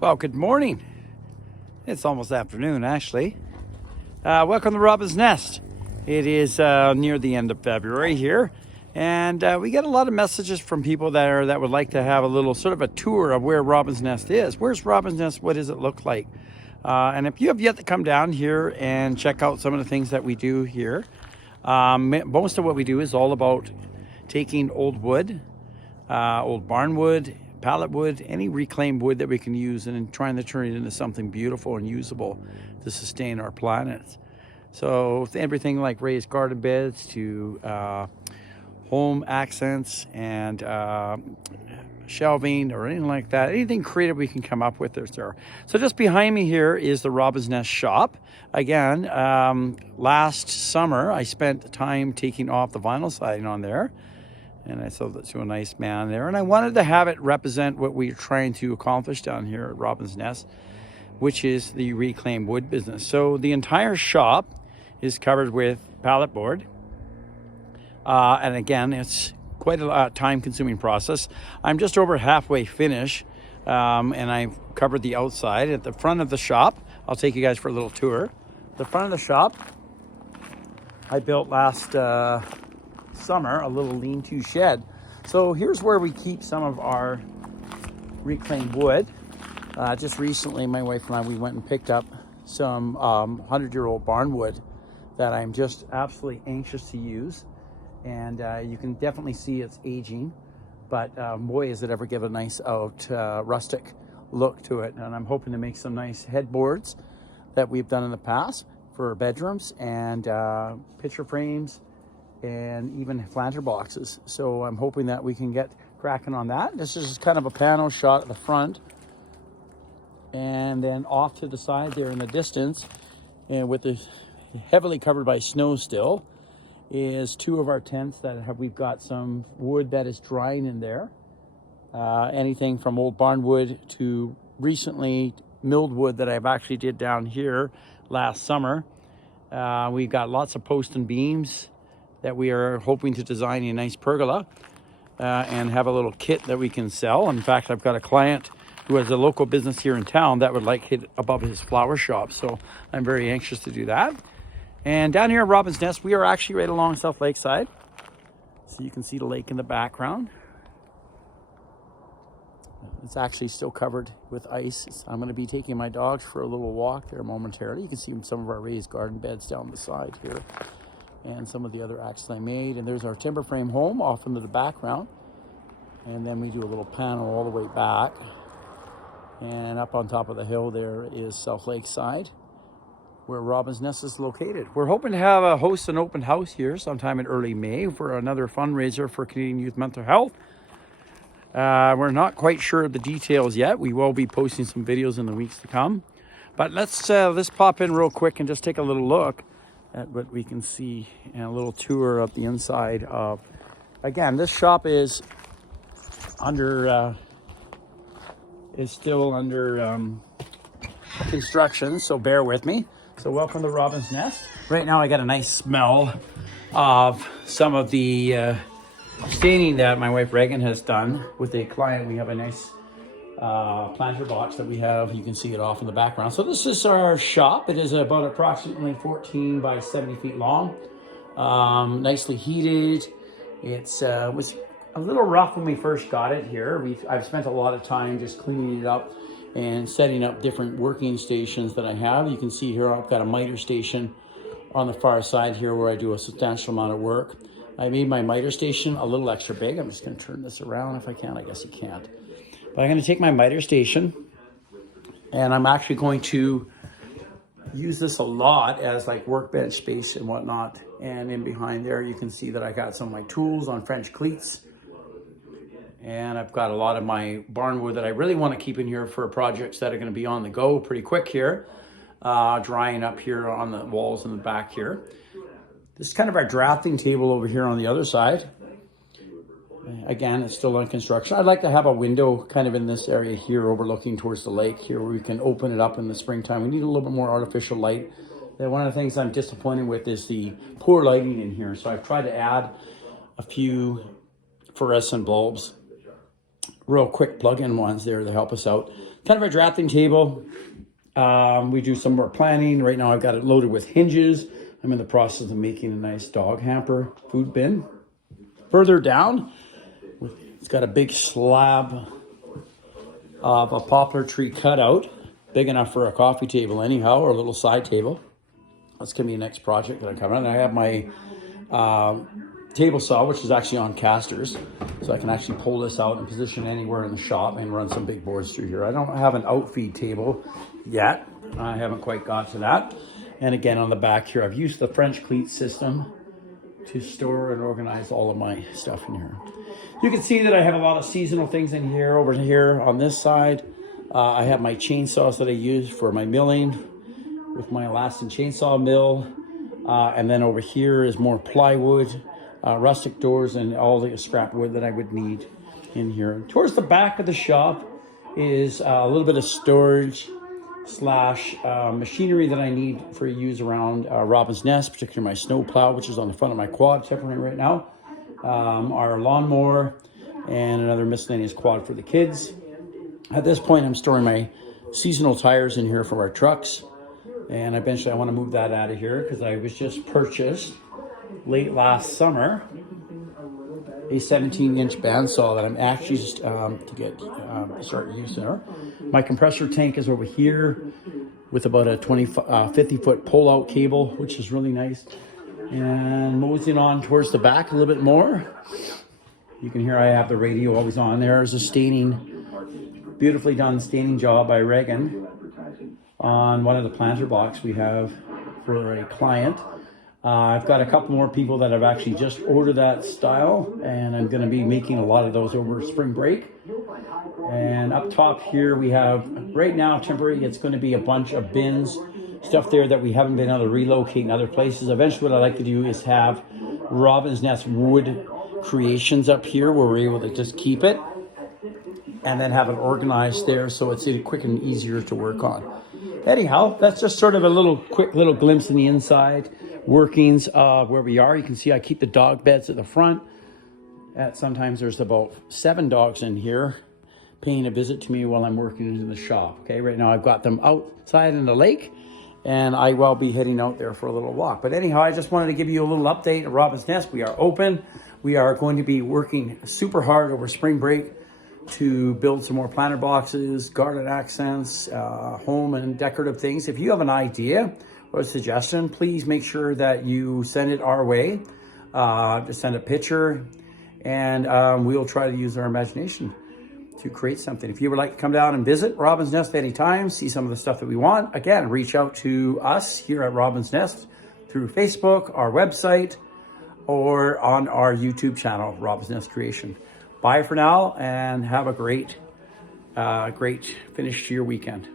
Well, good morning. It's almost afternoon, actually. Welcome to Robin's Nest. It is near the end of February here, and we get a lot of messages from people that would like to have a little sort of a tour of where Robin's Nest is. Where's Robin's Nest? What does it look like? And if you have yet to come down here and check out some of the things that we do here, most of what we do is all about taking old wood, old barn wood, pallet wood, any reclaimed wood that we can use, and trying to turn it into something beautiful and usable to sustain our planet. So everything like raised garden beds to home accents and shelving or anything like that, anything creative we can come up with is there. So just behind me here is the Robin's Nest shop. Again, last summer I spent time taking off the vinyl siding on there, and I sold it to a nice man there. And I wanted to have it represent what we're trying to accomplish down here at Robin's Nest, which is the reclaimed wood business. So the entire shop is covered with pallet board. And again, it's quite a time-consuming process. I'm just over halfway finished, and I've covered the outside. At the front of the shop, I'll take you guys for a little tour. The front of the shop, I built last summer, a little lean-to shed. So here's where we keep some of our reclaimed wood. Just recently, my wife and I, we went and picked up some 100-year-old barn wood that I'm just absolutely anxious to use. And you can definitely see it's aging, but boy, does it ever give a nice rustic look to it. And I'm hoping to make some nice headboards that we've done in the past for bedrooms, and picture frames, and even planter boxes. So I'm hoping that we can get cracking on that. This is kind of a panel shot at the front, and then off to the side there in the distance, and with the heavily covered by snow still, is two of our tents that we've got some wood that is drying in there. Anything from old barn wood to recently milled wood that I've actually did down here last summer. We've got lots of posts and beams that we are hoping to design a nice pergola and have a little kit that we can sell. In fact, I've got a client who has a local business here in town that would like it above his flower shop. So I'm very anxious to do that. And down here at Robin's Nest, we are actually right along South Lakeside. So you can see the lake in the background. It's actually still covered with ice. I'm going to be taking my dogs for a little walk there momentarily. You can see some of our raised garden beds down the side here, and some of the other acts I made. And there's our timber frame home off into the background. And then we do a little panel all the way back. And up on top of the hill there is South Lakeside, where Robin's Nest is located. We're hoping to host an open house here sometime in early May for another fundraiser for Canadian Youth Mental Health. We're not quite sure of the details yet. We will be posting some videos in the weeks to come. But let's pop in real quick and just take a little look at what we can see, and a little tour of the inside of. Again, this shop is still under construction, so bear with me. So welcome to Robin's Nest. Right now I got a nice smell of some of the staining that my wife Reagan has done with a client. We have a nice planter box that we have. You can see it off in the background. So this is our shop. It is about approximately 14 by 70 feet long. Nicely heated. It's was a little rough when we first got it here. I've spent a lot of time just cleaning it up and setting up different working stations that I have. You can see here I've got a miter station on the far side here where I do a substantial amount of work. I made my miter station a little extra big. I'm just going to turn this around if I can. I guess you can't. But I'm going to take my miter station, and I'm actually going to use this a lot as like workbench space and whatnot. And in behind there you can see that I got some of my tools on French cleats. And I've got a lot of my barn wood that I really want to keep in here for projects that are going to be on the go pretty quick here. Drying up here on the walls in the back here. This is kind of our drafting table over here on the other side. Again, it's still on construction. I'd like to have a window kind of in this area here overlooking towards the lake here where we can open it up in the springtime. We need a little bit more artificial light. One of the things I'm disappointed with is the poor lighting in here. So I've tried to add a few fluorescent bulbs real quick plug-in ones there to help us out. Kind of a drafting table. We do some more planning. Right now I've got it loaded with hinges. I'm in the process of making a nice dog hamper food bin. Further down, it's got a big slab of a poplar tree cutout, big enough for a coffee table anyhow, or a little side table. That's gonna be the next project that I come on. I have my table saw, which is actually on casters, so I can actually pull this out and position it anywhere in the shop and run some big boards through here. I don't have an outfeed table yet. I haven't quite got to that. And again, on the back here, I've used the French cleat system to store and organize all of my stuff in here. You can see that I have a lot of seasonal things in here. Over here on this side, I have my chainsaws that I use for my milling with my Alaskan chainsaw mill. And then over here is more plywood, rustic doors, and all the scrap wood that I would need in here. Towards the back of the shop is a little bit of storage slash machinery that I need for use around Robin's Nest, particularly my snow plow, which is on the front of my quad temporary right now, our lawnmower, and another miscellaneous quad for the kids. At this point, I'm storing my seasonal tires in here for our trucks, and eventually I want to move that out of here because I was just purchased late last summer a 17-inch bandsaw that I'm actually start using there. My compressor tank is over here with about a 50-foot pull-out cable, which is really nice. And moseying on towards the back a little bit more, you can hear I have the radio always on. There's a beautifully done staining job by Reagan on one of the planter blocks we have for a client. I've got a couple more people that have actually just ordered that style, and I'm going to be making a lot of those over spring break. And up top here we have, right now temporary, it's going to be a bunch of bins, stuff there that we haven't been able to relocate in other places. Eventually what I'd like to do is have Robin's Nest wood creations up here where we're able to just keep it and then have it organized there so it's quick and easier to work on. Anyhow, that's just sort of a quick little glimpse in the inside workings of where we are. You can see I keep the dog beds at the front. Sometimes there's about 7 dogs in here paying a visit to me while I'm working in the shop. Okay, right now I've got them outside in the lake, and I will be heading out there for a little walk. But anyhow, I just wanted to give you a little update at Robin's Nest. We are open. We are going to be working super hard over spring break to build some more planter boxes, garden accents, home and decorative things. If you have an idea or a suggestion, please make sure that you send it our way. Just send a picture, and we'll try to use our imagination to create something. If you would like to come down and visit Robin's Nest anytime, see some of the stuff that we want, again, reach out to us here at Robin's Nest through Facebook, our website, or on our YouTube channel, Robin's Nest Creation. Bye for now, and have a great finish to your weekend.